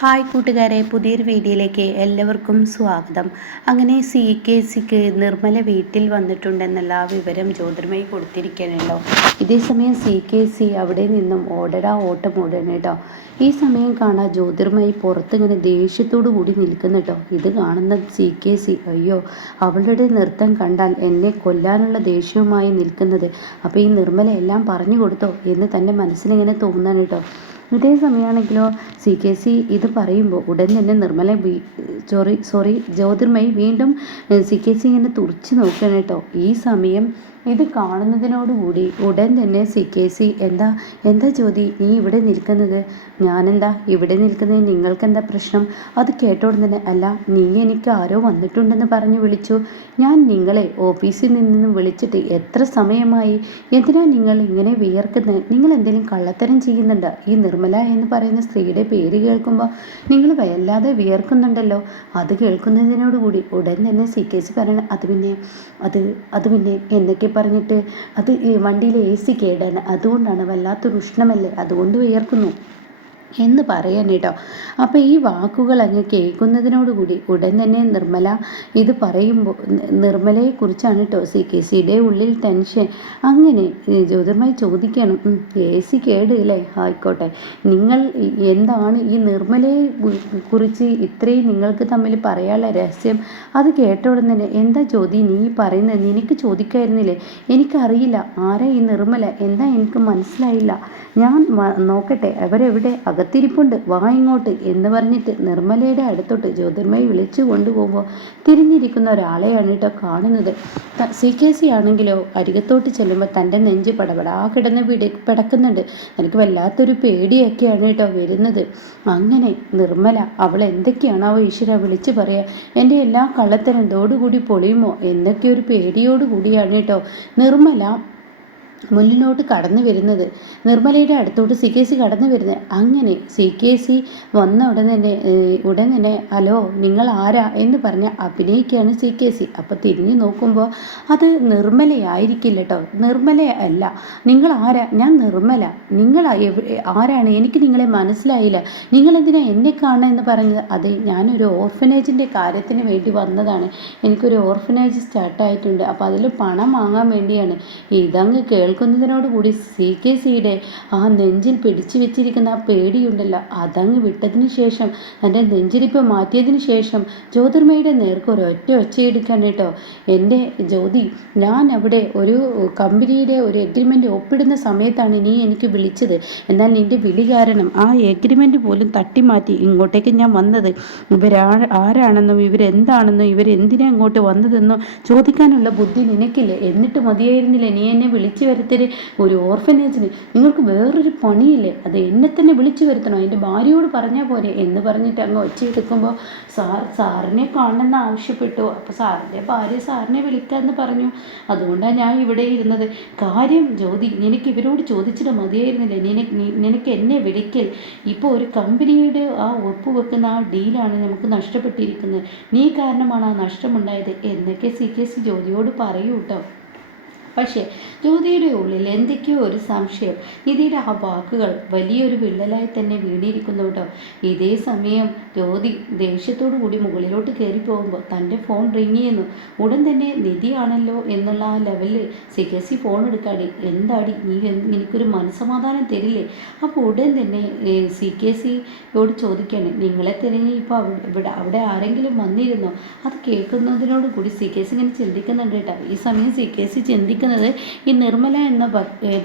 Hi കൂട്ടുകാരെ, പുതിയൊരു വീഡിയോയിലേക്ക് എല്ലാവർക്കും സ്വാഗതം. അങ്ങനെ CKCക്ക് നിർമ്മല വീട്ടിൽ വന്നിട്ടുണ്ടെന്നുള്ള വിവരം ജ്യോതിർമയി കൊടുത്തിരിക്കണല്ലോ. ഇതേസമയം CKC അവിടെ നിന്നും ഓട്ടം ഓടണം കേട്ടോ. ഈ സമയം കാണാൻ ജ്യോതിർമയി പുറത്തിങ്ങനെ ദേഷ്യത്തോടു കൂടി നിൽക്കുന്നു കേട്ടോ. ഇത് കാണുന്ന CKC അയ്യോ, അവളുടെ നൃത്തം കണ്ടാൽ എന്നെ കൊല്ലാനുള്ള ദേഷ്യവുമായി നിൽക്കുന്നത്. അപ്പോൾ ഈ നിർമ്മല എല്ലാം പറഞ്ഞു കൊടുത്തോ എന്ന് തൻ്റെ മനസ്സിലിങ്ങനെ തോന്നണം കേട്ടോ. ഇതേ സമയമാണെങ്കിലോ CKC ഇത് പറയുമ്പോൾ ഉടൻ തന്നെ നിർമ്മല ജ്യോതിർമയി വീണ്ടും CKC ഇങ്ങനെ തുറച്ച് നോക്കണം കേട്ടോ. ഈ സമയം ഇത് കാണുന്നതിനോടുകൂടി ഉടൻ തന്നെ CKC എന്താ ജ്യോതി, നീ ഇവിടെ നിൽക്കുന്നത്? ഞാനെന്താ ഇവിടെ നിൽക്കുന്നത്? നിങ്ങൾക്കെന്താ പ്രശ്നം? അത് കേട്ടോടെ തന്നെ, അല്ല നീ എനിക്ക് ആരോ വന്നിട്ടുണ്ടെന്ന് പറഞ്ഞ് വിളിച്ചു. ഞാൻ നിങ്ങളെ ഓഫീസിൽ നിന്നും വിളിച്ചിട്ട് എത്ര സമയമായി? എന്തിനാ നിങ്ങൾ ഇങ്ങനെ വിയർക്കുന്നത്? നിങ്ങൾ എന്തെങ്കിലും കള്ളത്തരം ചെയ്യുന്നുണ്ടോ? ഈ നിർമ്മല എന്ന് പറയുന്ന സ്ത്രീയുടെ പേര് കേൾക്കുമ്പോൾ നിങ്ങൾ വല്ലാതെ വിയർക്കുന്നുണ്ടല്ലോ. അത് കേൾക്കുന്നതിനോടുകൂടി ഉടൻ തന്നെ CKC പറയണം, അത് പിന്നെ എന്നൊക്കെ പറഞ്ഞിട്ട്, അത് ഈ വണ്ടിയിലെ AC കേടാണ്, അതുകൊണ്ടാണ്, വല്ലാത്തൊരു ഉഷ്ണമല്ലേ, അതുകൊണ്ട് വിയർക്കുന്നു എന്ന് പറയാൻ കേട്ടോ. അപ്പോൾ ഈ വാക്കുകൾ അങ്ങ് കേൾക്കുന്നതിനോടുകൂടി ഉടൻ തന്നെ നിർമ്മല ഇത് പറയുമ്പോൾ നിർമ്മലയെക്കുറിച്ചാണ് കേട്ടോ CKCയുടെ ഉള്ളിൽ ടെൻഷൻ. അങ്ങനെ ജ്യോതിർമയി ചോദിക്കണം, AC കേട് അല്ലേ, ആയിക്കോട്ടെ, നിങ്ങൾ എന്താണ് ഈ നിർമ്മലയെ കുറിച്ച് ഇത്രയും നിങ്ങൾക്ക് തമ്മിൽ പറയാനുള്ള രഹസ്യം? അത് കേട്ട ഉടൻ തന്നെ, എന്താ ജ്യോതി നീ പറയുന്നത്? നിനക്ക് ചോദിക്കായിരുന്നില്ലേ? എനിക്കറിയില്ല ആരാ ഈ നിർമ്മല, എന്താ എനിക്ക് മനസ്സിലായില്ല, ഞാൻ നോക്കട്ടെ, അവരെവിടെ? അകത്തിരിപ്പുണ്ട്, വാ ഇങ്ങോട്ട് എന്ന് പറഞ്ഞിട്ട് നിർമ്മലയുടെ അടുത്തോട്ട് ജ്യോതിർമയി വിളിച്ചു കൊണ്ടുപോകുമ്പോൾ തിരിഞ്ഞിരിക്കുന്ന ഒരാളെയാണ് കേട്ടോ കാണുന്നത്. CKC ആണെങ്കിലോ അരികത്തോട്ട് ചെല്ലുമ്പോൾ തൻ്റെ നെഞ്ച് പടപടാ കിടന്ന് പിടക്കുന്നുണ്ട്. എനിക്ക് വല്ലാത്തൊരു പേടിയൊക്കെയാണ് കേട്ടോ വരുന്നത്. അങ്ങനെ നിർമ്മല അവൾ എന്തൊക്കെയാണോ ഈശ്വര വിളിച്ചു പറയുക, എൻ്റെ എല്ലാ കള്ളത്തരം ഇതോടുകൂടി പൊളിയുമോ എന്നൊക്കെ ഒരു പേടിയോടുകൂടിയാണ് കേട്ടോ നിർമ്മല മുന്നിലോട്ട് കടന്നു വരുന്നത്. നിർമ്മലയുടെ അടുത്തോട്ട് CKC കടന്നു വരുന്നത്. അങ്ങനെ CKC വന്ന ഉടൻ തന്നെ ഹലോ നിങ്ങൾ ആരാ എന്ന് പറഞ്ഞ് അഭിനയിക്കുകയാണ് CKC. അപ്പോൾ തിരിഞ്ഞു നോക്കുമ്പോൾ അത് നിർമ്മലയായിരിക്കില്ല കേട്ടോ. നിർമ്മല അല്ല. നിങ്ങൾ ആരാ? ഞാൻ നിർമ്മല. നിങ്ങൾ ആരാണ്? എനിക്ക് നിങ്ങളെ മനസ്സിലായില്ല. നിങ്ങളെന്തിനാ എന്നെ കാണുക എന്ന് പറഞ്ഞത്? അതെ, ഞാനൊരു ഓർഫനേജിൻ്റെ കാര്യത്തിന് വേണ്ടി വന്നതാണ്. എനിക്കൊരു ഓർഫനേജ് സ്റ്റാർട്ടായിട്ടുണ്ട്, അപ്പോൾ അതിൽ പണം വാങ്ങാൻ വേണ്ടിയാണ്. ഇതങ്ങ് കേൾക്കുന്നതിനോടുകൂടി CKCയുടെ ആ നെഞ്ചിൽ പിടിച്ചു വെച്ചിരിക്കുന്ന ആ പേടിയുണ്ടല്ലോ, അതങ്ങ് വിട്ടതിന് ശേഷം, എൻ്റെ നെഞ്ചിരിപ്പ് മാറ്റിയതിന് ശേഷം ജ്യോതിർമയുടെ നേർക്ക് ഒരൊറ്റ ഒച്ചയെടുക്കാൻ കേട്ടോ. എൻ്റെ ജ്യോതി, ഞാൻ അവിടെ ഒരു കമ്പനിയുടെ ഒരു എഗ്രിമെൻ്റ് ഒപ്പിടുന്ന സമയത്താണ് നീ എനിക്ക് വിളിച്ചത്. എന്നാൽ നിൻ്റെ വിളി കാരണം ആ എഗ്രിമെൻ്റ് പോലും തട്ടിമാറ്റി ഇങ്ങോട്ടേക്ക് ഞാൻ വന്നത്. ആരാണെന്നും ഇവരെന്താണെന്നും ഇവരെന്തിനാ ഇങ്ങോട്ട് വന്നതെന്നോ ചോദിക്കാനുള്ള ബുദ്ധി നിനക്കില്ലേ? എന്നിട്ട് മതിയായിരുന്നില്ലേ നീ എന്നെ വിളിച്ചു വരുത്തര്? ഒരു ഓർഫനേജിന് നിങ്ങൾക്ക് വേറൊരു പണിയില്ലേ? അത് എന്നെ തന്നെ വിളിച്ചു വരുത്തണോ? എൻ്റെ ഭാര്യയോട് പറഞ്ഞാൽ പോരെ എന്ന് പറഞ്ഞിട്ട് അങ്ങ് ഒച്ചയെടുക്കുമ്പോൾ സാറിനെ കാണണമെന്ന് ആവശ്യപ്പെട്ടു. അപ്പോൾ സാറിൻ്റെ ഭാര്യ സാറിനെ വിളിക്കാമെന്ന് പറഞ്ഞു. അതുകൊണ്ടാണ് ഞാൻ ഇവിടെ ഇരുന്നത്. കാര്യം ജ്യോതി, നിനക്ക് ഇവരോട് ചോദിച്ചിട്ട് മതിയായിരുന്നില്ലേ നിനക്ക് എന്നെ വിളിക്കൽ? ഇപ്പോൾ ഒരു കമ്പനിയുടെ ആ ഒപ്പുവെക്കുന്ന ആ ഡീലാണ് നമുക്ക് നഷ്ടപ്പെട്ടിരിക്കുന്നത്. നീ കാരണമാണ് ആ നഷ്ടമുണ്ടായത് എന്നൊക്കെ CKC ജ്യോതിയോട് പറയൂ കേട്ടോ. പക്ഷേ ജ്യോതിയുടെ ഉള്ളിൽ എന്തൊക്കെയോ ഒരു സംശയം. നിധിയുടെ ആ വാക്കുകൾ വലിയൊരു വിള്ളലായി തന്നെ വീണിരിക്കുന്നു കേട്ടോ. ഇതേ സമയം ജ്യോതി ദേഷ്യത്തോടു കൂടി മുകളിലോട്ട് കയറി പോകുമ്പോൾ തൻ്റെ ഫോൺ റിങ് ചെയ്യുന്നു. ഉടൻ തന്നെ നിധിയാണല്ലോ എന്നുള്ള ആ ലെവലിൽ CKC ഫോൺ എടുക്കാടി. എന്താടി നീ എനിക്കൊരു മനസ്സമാധാനം തരില്ലേ? അപ്പോൾ ഉടൻ തന്നെ CKCയോട് ചോദിക്കുകയാണ്, നിങ്ങളെ തിരഞ്ഞ് ഇപ്പോൾ അവിടെ ആരെങ്കിലും വന്നിരുന്നോ? അത് കേൾക്കുന്നതിനോട് കൂടി CKC ഇങ്ങനെ ചിന്തിക്കുന്നുണ്ട് കേട്ടോ. ഈ സമയം CKC ചിന്തിക്കുന്നത്, ഈ നിർമ്മല എന്ന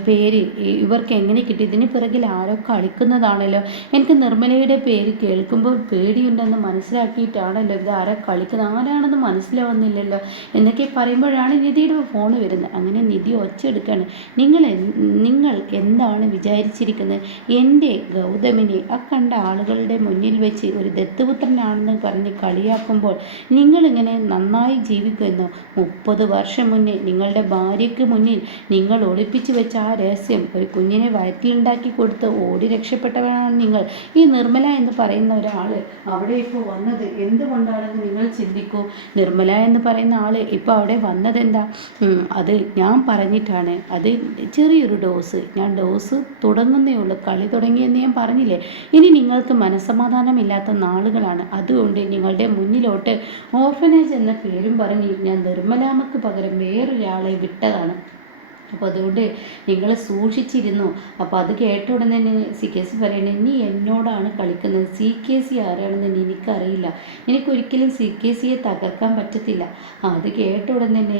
പേര് ഇവർക്ക് എങ്ങനെ കിട്ടി? ഇതിന് പിറകിൽ ആരോ കളിക്കുന്നതാണല്ലോ. എനിക്ക് നിർമ്മലയുടെ പേര് കേൾക്കുമ്പോൾ പേടിയുണ്ടെന്ന് മനസ്സിലാക്കിയിട്ടാണല്ലോ ഇത് ആരോ കളിക്കുന്നത്, ആരാണെന്ന് മനസ്സിലാവുന്നില്ലല്ലോ എന്നൊക്കെ പറയുമ്പോഴാണ് നിധിയുടെ ഫോൺ വരുന്നത്. അങ്ങനെ നിധി ഒച്ചെടുക്കുകയാണ്, നിങ്ങൾ എന്താണ് വിചാരിച്ചിരിക്കുന്നത്? എൻ്റെ ഗൗതമിനെ കണ്ട ആളുകളുടെ മുന്നിൽ വെച്ച് ഒരു ദത്തുപുത്രനാണെന്ന് പറഞ്ഞ് കളിയാക്കുമ്പോൾ നിങ്ങളിങ്ങനെ നന്നായി ജീവിക്കുമെന്നോ? 30 വർഷം മുന്നേ നിങ്ങളുടെ ഭാര്യ ഭാര്യയ്ക്ക് മുന്നിൽ നിങ്ങൾ ഒളിപ്പിച്ചു വെച്ച ആ രഹസ്യം ഒരു കുഞ്ഞിനെ വയറ്റിലുണ്ടാക്കി കൊടുത്ത് ഓടി രക്ഷപ്പെട്ടവരാണ് നിങ്ങൾ. ഈ നിർമ്മല എന്ന് പറയുന്ന ഒരാൾ അവിടെ ഇപ്പോൾ വന്നത് എന്തുകൊണ്ടാണെന്ന് നിങ്ങൾ ചിന്തിക്കൂ. നിർമ്മല എന്ന് പറയുന്ന ആൾ ഇപ്പോൾ അവിടെ വന്നതെന്താ? അത് ഞാൻ പറഞ്ഞിട്ടാണ്. അത് ചെറിയൊരു ഡോസ്, ഞാൻ ഡോസ് തുടങ്ങുന്നേ ഉള്ളൂ, കളി തുടങ്ങിയെന്ന് ഞാൻ പറഞ്ഞില്ലേ. ഇനി നിങ്ങൾക്ക് മനസ്സമാധാനമില്ലാത്ത നാളുകളാണ്. അതുകൊണ്ട് നിങ്ങളുടെ മുന്നിലോട്ട് ഓർഫനേജ് എന്ന പേരും പറഞ്ഞ് ഞാൻ നിർമ്മലാമക്ക് പകരം വേറൊരാളെ വിട്ടതാണ്. അപ്പോൾ അതുകൊണ്ട് നിങ്ങൾ സൂക്ഷിച്ചിരുന്നു. അപ്പോൾ അത് കേട്ട ഉടനെ തന്നെ CKC പറയണേ, നീ എന്നോടാണ് കളിക്കുന്നത്. CKC ആരാണെന്ന് എനിക്കറിയില്ല, എനിക്കൊരിക്കലും CKCയെ തകർക്കാൻ പറ്റത്തില്ല. അത് കേട്ട ഉടൻ തന്നെ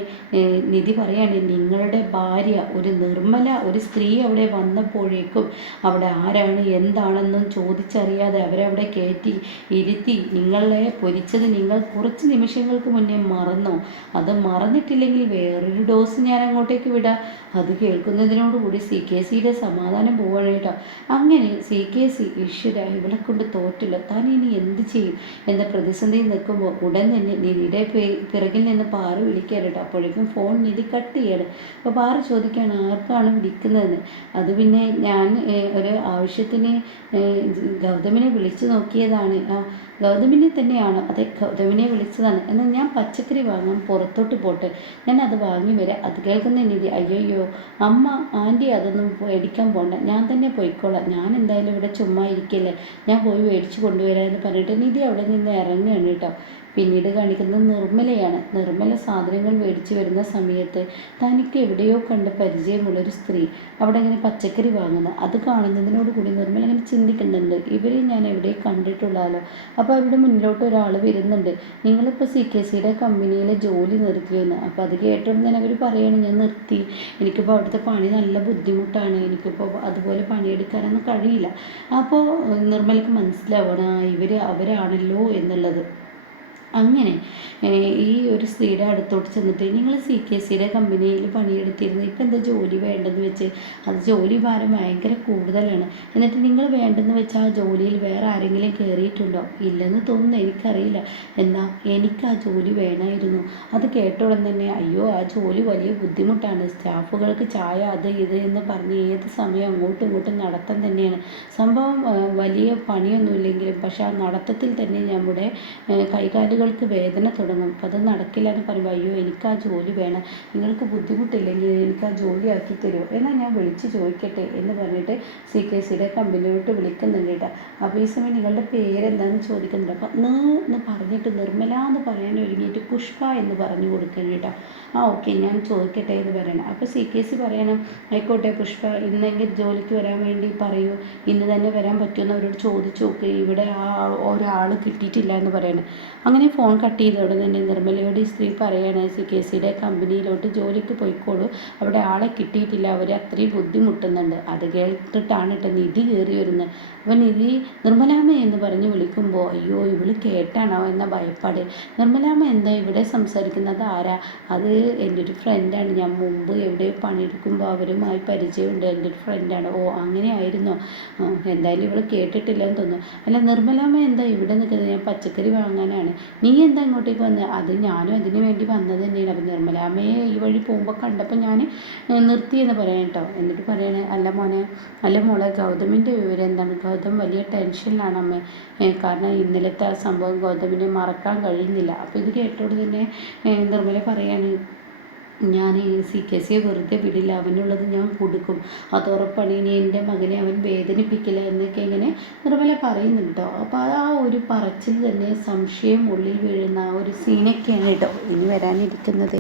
നിധി പറയാണ്, നിങ്ങളുടെ ഭാര്യ ഒരു നിർമ്മല ഒരു സ്ത്രീ അവിടെ വന്നപ്പോഴേക്കും അവിടെ ആരാണ് എന്താണെന്നും ചോദിച്ചറിയാതെ അവരവിടെ കയറ്റി ഇരുത്തി നിങ്ങളെ പൊരിച്ചത് നിങ്ങൾ കുറച്ച് നിമിഷങ്ങൾക്ക് മുന്നേ മറന്നോ? അത് മറന്നിട്ടില്ലെങ്കിൽ വേറൊരു ഡോസ് ഞാൻ അങ്ങോട്ടേക്ക് വിടാം. അത് കേൾക്കുന്നതിനോടുകൂടി CKCയുടെ സമാധാനം പോവാണ് കേട്ടോ. അങ്ങനെ CKC ഈശ്വര ഇവളെ കൊണ്ട് തോറ്റില്ല, താൻ ഇനി എന്ത് ചെയ്യും എന്ന പ്രതിസന്ധിയിൽ നിൽക്കുമ്പോൾ ഉടൻ തന്നെ നിധിയുടെ പിറകിൽ നിന്ന് പാറു വിളിക്കുകയാണ് കേട്ടോ. അപ്പോഴേക്കും ഫോൺ നിധി കട്ട് ചെയ്യാണ്. അപ്പോൾ പാറു ചോദിക്കുകയാണ് ആർക്കാണ് വിളിക്കുന്നതെന്ന്. അത് പിന്നെ ഞാൻ ഒരു ആവശ്യത്തിന് ഗൗതമിനെ വിളിച്ചു നോക്കിയതാണ്. ഗൗതമിനെ തന്നെയാണ്, അതെ ഗൗതമിനെ വിളിച്ചതാണ്. എന്നാൽ ഞാൻ പച്ചക്കറി വാങ്ങാൻ പുറത്തോട്ട് പോട്ടെ, ഞാൻ അത് വാങ്ങി വരാം. അത് കേൾക്കുന്ന നിധി അയ്യോ അമ്മ ആൻറ്റി അതൊന്നും മേടിക്കാൻ പോകണ്ട, ഞാൻ തന്നെ പോയിക്കോളാം, ഞാൻ എന്തായാലും ഇവിടെ ചുമ്മാ ഇരിക്കല്ലേ, ഞാൻ പോയി മേടിച്ച് കൊണ്ടുവരാമെന്ന് പറഞ്ഞിട്ട് നിധി അവിടെ നിന്ന് ഇറങ്ങുകയാണ് കേട്ടോ. പിന്നീട് കാണിക്കുന്നത് നിർമ്മലയാണ്. നിർമ്മല സാധനങ്ങൾ മേടിച്ച് വരുന്ന സമയത്ത് തനിക്ക് എവിടെയോ കണ്ട് പരിചയമുള്ളൊരു സ്ത്രീ അവിടെ ഇങ്ങനെ പച്ചക്കറി വാങ്ങുന്നത് അത് കാണുന്നതിനോട് കൂടി നിർമ്മല ഇങ്ങനെ ചിന്തിക്കുന്നുണ്ട്, ഇവരെ ഞാൻ എവിടെ കണ്ടിട്ടുള്ളാലോ. അപ്പോൾ അവിടെ മുന്നിലോട്ട് ഒരാൾ വരുന്നുണ്ട്, നിങ്ങളിപ്പോൾ CKCയുടെ കമ്പനിയിലെ ജോലി നിർത്തിയെന്ന്. അപ്പോൾ അത് കേട്ടോണ്ട് തന്നെ അവർ പറയണം, ഞാൻ നിർത്തി, എനിക്കിപ്പോൾ അവിടുത്തെ പണി നല്ല ബുദ്ധിമുട്ടാണ്, എനിക്കിപ്പോൾ അതുപോലെ പണിയെടുക്കാനൊന്നും കഴിയില്ല. അപ്പോൾ നിർമ്മലക്ക് മനസ്സിലാവണം അവരാണല്ലോ എന്നുള്ളത്. അങ്ങനെ ഈ ഒരു സ്ത്രീയുടെ അടുത്തോട്ട് ചെന്നിട്ട് നിങ്ങൾ CKCയുടെ കമ്പനിയിൽ പണിയെടുത്തിരുന്നു, ഇപ്പം എന്താ ജോലി വേണ്ടെന്ന് വെച്ച്, അത് ജോലി ഭാരം ഭയങ്കര കൂടുതലാണ്, എന്നിട്ട് നിങ്ങൾ വേണ്ടെന്ന് വെച്ച് ആ ജോലിയിൽ വേറെ ആരെങ്കിലും കയറിയിട്ടുണ്ടോ? ഇല്ലെന്ന് തോന്നുന്നു, എനിക്കറിയില്ല, എന്നാൽ എനിക്ക് ആ ജോലി വേണമായിരുന്നു. അത് കേട്ട ഉടൻ തന്നെ അയ്യോ ആ ജോലി വലിയ ബുദ്ധിമുട്ടാണ്, സ്റ്റാഫുകൾക്ക് ചായ അത് ഇത് എന്ന് പറഞ്ഞ് ഏത് സമയം അങ്ങോട്ടും ഇങ്ങോട്ടും നടത്തം തന്നെയാണ് സംഭവം. വലിയ പണിയൊന്നുമില്ലെങ്കിലും പക്ഷെ ആ നടത്തത്തിൽ തന്നെ നമ്മുടെ കൈകാലുകൾക്ക് വേദന തുടങ്ങും. അപ്പോൾ അത് നടക്കില്ല എന്ന് പറയുമ്പോൾ അയ്യോ എനിക്ക് ആ ജോലി വേണം, നിങ്ങൾക്ക് ബുദ്ധിമുട്ടില്ലെങ്കിൽ എനിക്ക് ആ ജോലി ആക്കി തരുമോ, എന്നാൽ ഞാൻ വിളിച്ച് ചോദിക്കട്ടെ എന്ന് പറഞ്ഞിട്ട് CKCയുടെ കമ്പനിയോട്ട് വിളിക്കുന്നുണ്ട് കേട്ടോ. അപ്പോൾ ഈ സമയം നിങ്ങളുടെ പേരെന്താണെന്ന് ചോദിക്കുന്നുണ്ട്. അപ്പോൾ എന്ന് പറഞ്ഞിട്ട് നിർമ്മല എന്ന് പറയാൻ ഒരുങ്ങിയിട്ട് പുഷ്പ എന്ന് പറഞ്ഞു കൊടുക്കണം കേട്ടോ. ഓക്കെ ഞാൻ ചോദിക്കട്ടെ എന്ന് പറയണം. അപ്പോൾ CKC പറയണം ആയിക്കോട്ടെ പുഷ്പ, ഇന്നെങ്കിൽ ജോലിക്ക് വരാൻ വേണ്ടി പറയൂ, ഇന്ന് തന്നെ വരാൻ പറ്റുമെന്ന് അവരോട് ചോദിച്ചു നോക്ക്, ഇവിടെ ആ ഒരാൾ കിട്ടിയിട്ടില്ല എന്ന് പറയണം. അങ്ങനെ ഫോൺ കട്ട് ചെയ്ത ഉടനെ തന്നെ നിർമ്മലയോട് ഈ സ്ത്രീ പറയാണ്, CKCയുടെ കമ്പനിയിലോട്ട് ജോലിക്ക് പോയിക്കോളൂ, അവിടെ ആളെ കിട്ടിയിട്ടില്ല, അവർ അത്രയും ബുദ്ധിമുട്ടുന്നുണ്ട്. അത് കേട്ടിട്ടാണ് കേട്ടോ നിധി കയറി വരുന്നത്. അപ്പോൾ നിധി നിർമ്മലാമ്മ എന്ന് പറഞ്ഞ് വിളിക്കുമ്പോൾ അയ്യോ ഇവള് കേട്ടാണോ എന്ന ഭയപ്പാട്. നിർമ്മലാമ്മ എന്താ ഇവിടെ സംസാരിക്കുന്നത്, ആരാ? അത് എൻ്റെ ഒരു ഫ്രണ്ടാണ്, ഞാൻ മുമ്പ് എവിടെ പണിയെടുക്കുമ്പോൾ അവരുമായി പരിചയമുണ്ട്, എൻ്റെ ഒരു ഫ്രണ്ടാണ്. ഓ അങ്ങനെ ആയിരുന്നോ? എന്തായാലും ഇവൾ കേട്ടിട്ടില്ലെന്ന് തോന്നുന്നു. അല്ല നിർമ്മലാമ്മ എന്താ ഇവിടെ നിൽക്കുന്നത്, ഞാൻ പച്ചക്കറി വാങ്ങാനാണ്, നീ എന്താ ഇങ്ങോട്ടേക്ക് വന്നത്? അത് ഞാനും അതിന് വേണ്ടി വന്നത് തന്നെയാണ്. അപ്പം നിർമ്മലാമ്മയെ ഈ വഴി പോകുമ്പോൾ കണ്ടപ്പോൾ ഞാൻ നിർത്തിയെന്ന് പറയാം കേട്ടോ. എന്നിട്ട് പറയണേ അല്ല മോളെ ഗൗതമിൻ്റെ വിവരം എന്താണ്? ഗൗതം വലിയ ടെൻഷനിലാണ് അമ്മേ, കാരണം ഇന്നലത്തെ ആ സംഭവം ഗൗതമിനെ മറക്കാൻ കഴിയുന്നില്ല. അപ്പോൾ ഇത് കേട്ടോട് തന്നെ നിർമ്മല പറയാണ്, ഞാൻ CKCയെ വെറുതെ വിടില്ല, അവനുള്ളത് ഞാൻ കൊടുക്കും, അത് ഉറപ്പാണ്, ഇനി എൻ്റെ മകനെ അവൻ വേദനിപ്പിക്കില്ല എന്നൊക്കെ ഇങ്ങനെ നിർമ്മല പറയുന്നുണ്ട് കേട്ടോ. അപ്പോൾ ആ ഒരു പറച്ചിൽ തന്നെ സംശയം ഉള്ളിൽ വീഴുന്ന ആ ഒരു സീനൊക്കെയാണ് കേട്ടോ ഇനി വരാനിരിക്കുന്നത്.